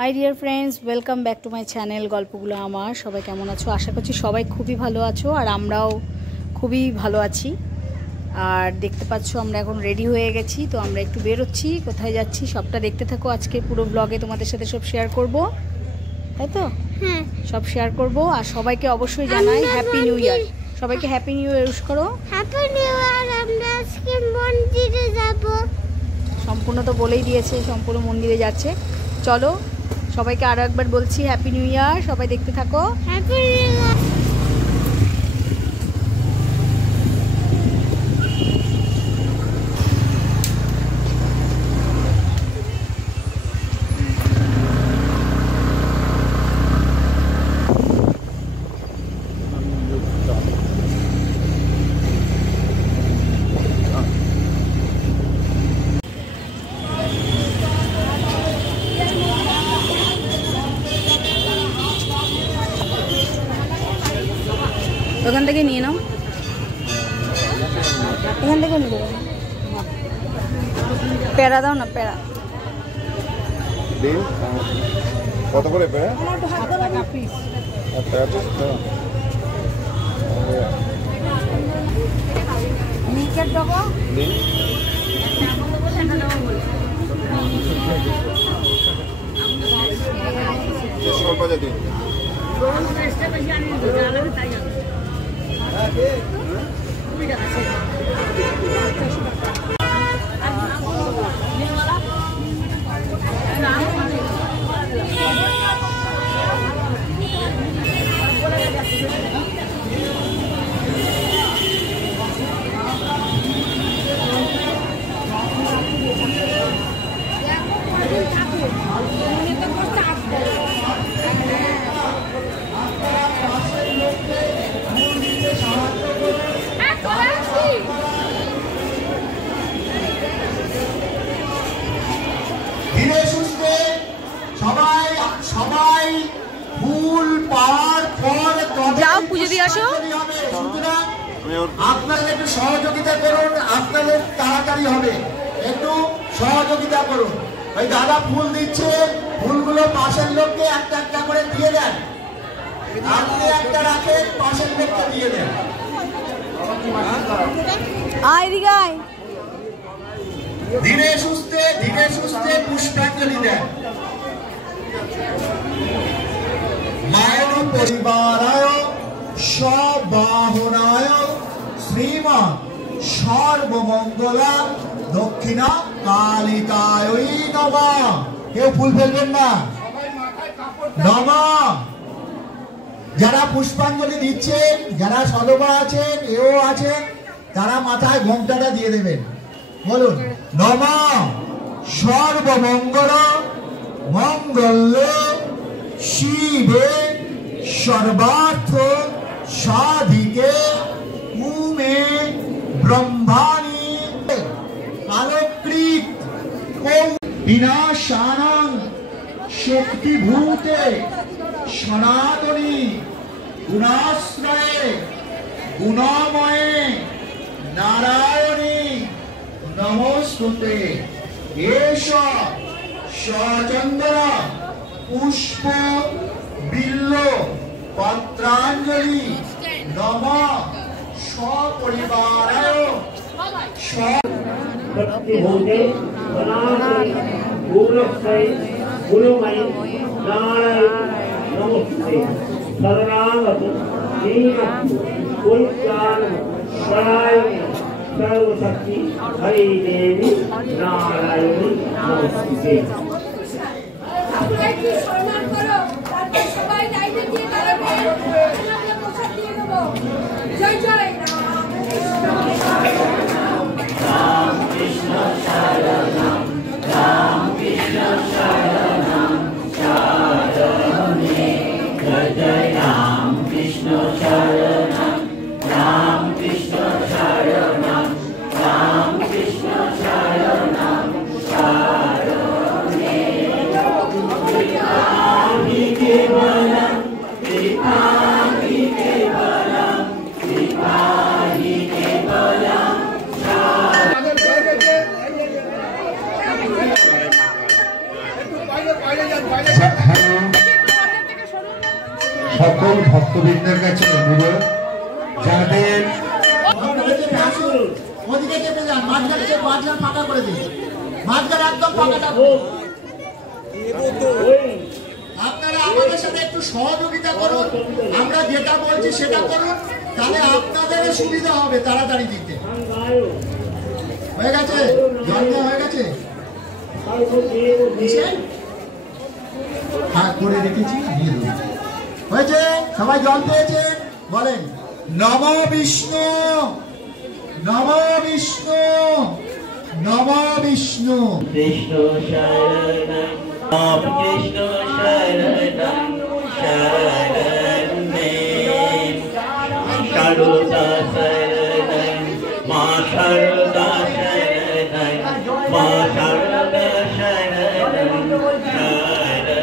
High dear friends, welcome back to my channel গল্পগুলো আমার। সবাই কেমন আছো? আশা করছি সবাই খুবই ভালো আছো, আর আমরাও খুবই ভালো আছি। আর দেখতে পাচ্ছ আমরা এখন রেডি হয়ে গেছি, তো আমরা একটু বেরোচ্ছি। কোথায় যাচ্ছি সবটা দেখতে থাকো। আজকে পুরো ব্লগে তোমাদের সাথে সব শেয়ার করব, তাই তো? হ্যাঁ, সব শেয়ার করব। আর সবাইকে অবশ্যই জানাই হ্যাপি নিউ ইয়ার। সবাইকে হ্যাপি নিউ ইয়ার উইশ করো। Happy new year. আমরা আজকে মন্দিরে যাব। সম্পূর্ণ তো বলেই দিয়েছে, সম্পূর্ণ মন্দিরে যাচ্ছে। চলো সবাইকে আরো একবার বলছি হ্যাপি নিউ ইয়ার। সবাই দেখতে থাকো। Happy new year. ওখান থেকে নিয়ে নাও, এখান থেকে নিয়ে দেবো। প্যারা দাও না, প্যারা কত করে প্যারা? 7 টাকা পিস। মিল্কের দেবো। সবাই ফুল পাওয়ার পর যাও পুজো দিয়ে আসো। আপনারা একটু সহযোগিতা করুন, আপনাদের তাড়াতাড়ি হবে, একটু সহযোগিতা করুন। ওই দাদা ফুল দিচ্ছে, ফুলগুলো পাশের লোককে একটা একটা করে দিয়ে দেন। আপনি একটা রাখেন, পাশের লোককে দিয়ে দেন। ধীরে সুস্থে পুষ্পাঞ্জলি দেন। মায়ের পরিবারায় সবাহনায় শ্রীমান সর্বমঙ্গলা দক্ষিণা কালিকায় নমঃ। কেউ ফুল ফেলবেন না, নমঃ। যারা পুষ্পাঞ্জলি দিচ্ছেন, যারা সদবা আছেন, এও আছেন, তারা মাথায় ঘোমটাটা দিয়ে দেবেন। বলুন নমঃ সর্বমঙ্গল মঙ্গল শিবে সর্বার্থ সাধিকে উমে ব্রহ্মাণি আলোকৃত বিনাশানং শক্তিভূতে সনাতনী গুণাশ্রয়ে গুণময়ে নারায়ণী নমস্তুতে। এষ সচন্দ্র পুষ্প বিল্ল পত্রাঞ্জলি নমঃ সপরিবারায় ভক্তিভূতে সনাতনী গুণশ্রয়ে গুণময়ী নারায়ণী নমস্তুতে। শরণাগত দীনবন্ধু পরিত্রাণ পরায়ণে সর্বশক্তি হরি দেবী নারায়ণী নমস্তুতে। জয় জয় রাম কৃষ্ণ শরণম রাম কৃষ্ণ শরণম শরণে জয় জয় রাম কৃষ্ণ শরণম রাম কৃষ্ণ শরণম রাম কৃষ্ণ শরণম শরণে কৃপাহি কেবলম কৃপাহি কেবলম কৃপাহি কেবলম বাইরে বাইরে যাচ্ছে সকল ভক্তবৃন্দের কাছে অনুরোধ, যাদের ওদিকে চেপে যান, মাঝখান ফাঁকা করে দিন, মাঝখান একদম ফাঁকাটা। আপনারা আমাদের সাথে একটু সহযোগিতা করুন, আমরা যেটা বলছি সেটা করুন, তাহলে আপনাদের সুবিধা হবে তাড়াতাড়ি দিতে। হয়ে গেছে, জল দেওয়া হয়ে গেছে, হ্যাঁ করে রেখেছি, হয়েছে, সবাই জল পেয়েছেন, বলেন নম বিষ্ণু, নম বিষ্ণু, নম বিষ্ণু। কৃষ্ণ শরণং রাম কৃষ্ণ শরণং শরণে শারদা শরণং মা শারদা শরণং মা শারদা শরণং শরণে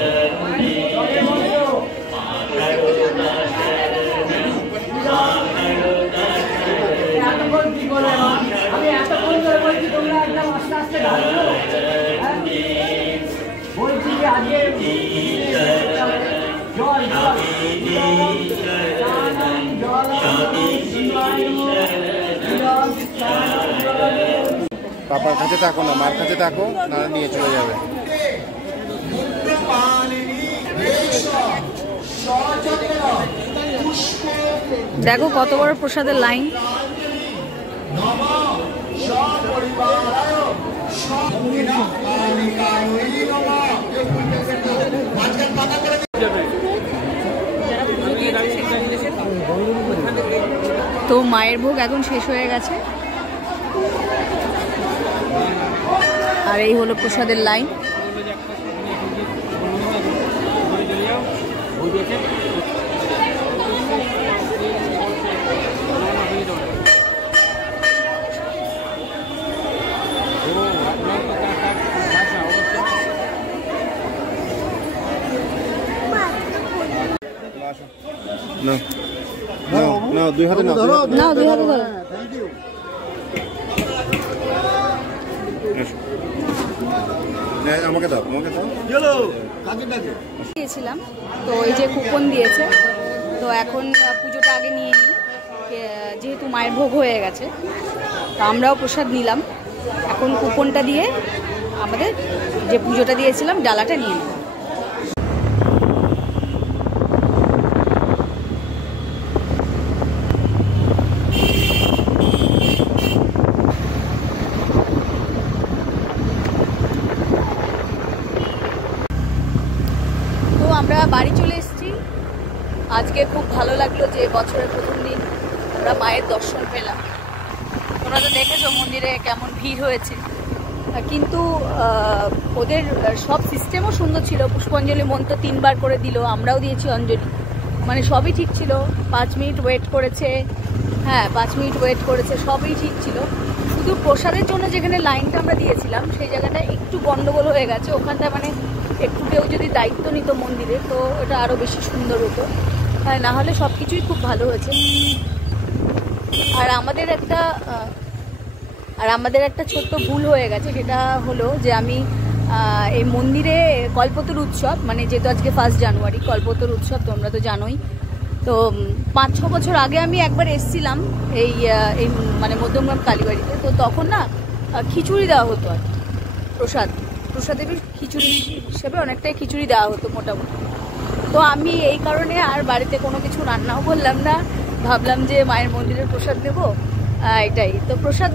মা শারদা শরণং মা শারদা আমি এত সুন্দর বলছি, তোমরা একদম আস্তে আস্তে বলছি যে আজকে পাপার কাছে থাকো না, মার কাছে থাকো, না নিয়ে চলে যাবে। দেখো কত বড় প্রসাদের লাইন। তো মায়ের ভোগ এখন শেষ হয়ে গেছে, আর এই হলো প্রসাদের লাইন। না না, দুই হাতে না, না দুই হাতে ধরো। আমাকে দাও, আমাকে দাও। দিয়েছিলাম তো এই যে কুপন দিয়েছে, তো এখন পুজোটা আগে নিয়ে নিই, যেহেতু মায়ের ভোগ হয়ে গেছে, তো আমরাও প্রসাদ নিলাম। এখন কুপনটা দিয়ে আমাদের যে পুজোটা দিয়েছিলাম ডালাটা নিয়ে নিই। আমরা বাড়ি চলে এসেছি। আজকে খুব ভালো লাগলো যে বছরের প্রথম দিন আমরা মায়ের দর্শন পেলাম। তোমরা তো দেখেছো মন্দিরে কেমন ভিড় হয়েছে, কিন্তু ওদের সব সিস্টেমও সুন্দর ছিল। পুষ্পাঞ্জলি মন্ত্র 3 বার করে দিল, আমরাও দিয়েছি অঞ্জলি, মানে সবই ঠিক ছিল। 5 মিনিট ওয়েট করেছে, হ্যাঁ 5 মিনিট ওয়েট করেছে, সবই ঠিক ছিল। শুধু প্রসাদের জন্য যেখানে লাইনটা আমরা দিয়েছিলাম সেই জায়গাটা একটু গন্ডগোল হয়ে গেছে। ওখানটা মানে একটু কেউ যদি দায়িত্ব নিত মন্দিরে, তো এটা আরও বেশি সুন্দর হতো। হ্যাঁ, না হলে সব কিছুই খুব ভালো হয়েছে। আর আমাদের একটা ছোট্ট ভুল হয়ে গেছে, সেটা হলো যে আমি এই মন্দিরে কল্পতরু উৎসব, মানে যেহেতু আজকে 1 জানুয়ারি কল্পতরু উৎসব, তোমরা তো জানোই। তো 5-6 বছর আগে আমি একবার এসেছিলাম এই মানে মধ্যমগ্রাম কালীবাড়িতে। তো তখন না খিচুড়ি দেওয়া হতো, আর প্রসাদের খিচুড়ি হিসেবে অনেকটাই খিচুড়ি দেওয়া হতো মোটামুটি। তো আমি এই কারণে আর বাড়িতে কোনো কিছু রান্নাও করলাম না, ভাবলাম যে মায়ের মন্দিরের প্রসাদ দেবো, এটাই। তো প্রসাদ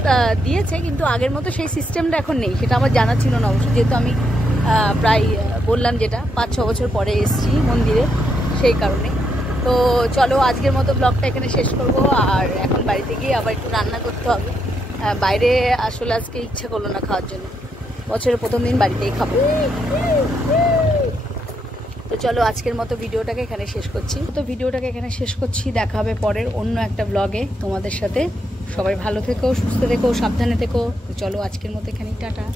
দিয়েছে, কিন্তু আগের মতো সেই সিস্টেমটা এখন নেই। সেটা আমার জানা ছিল না অবশ্য, যেহেতু আমি প্রায় বললাম যেটা 5-6 বছর পরে এসেছি মন্দিরে, সেই কারণে। তো চলো আজকের মতো ব্লগটা এখানে শেষ করব। আর এখন বাড়িতে গিয়ে আবার একটু রান্না করতে হবে। বাইরে আসলে আজকে ইচ্ছা করলো না খাওয়ার জন্য, বছরের প্রথম দিন বাড়িতেই খাবো। তো চলো আজকের মতো ভিডিওটাকে এখানে শেষ করছি। দেখা হবে পরের অন্য একটা ব্লগে তোমাদের সাথে। সবাই ভালো থেকো, সুস্থ থেকো, সাবধানে থেকো। তো চলো আজকের মতো এখানেই টাটা।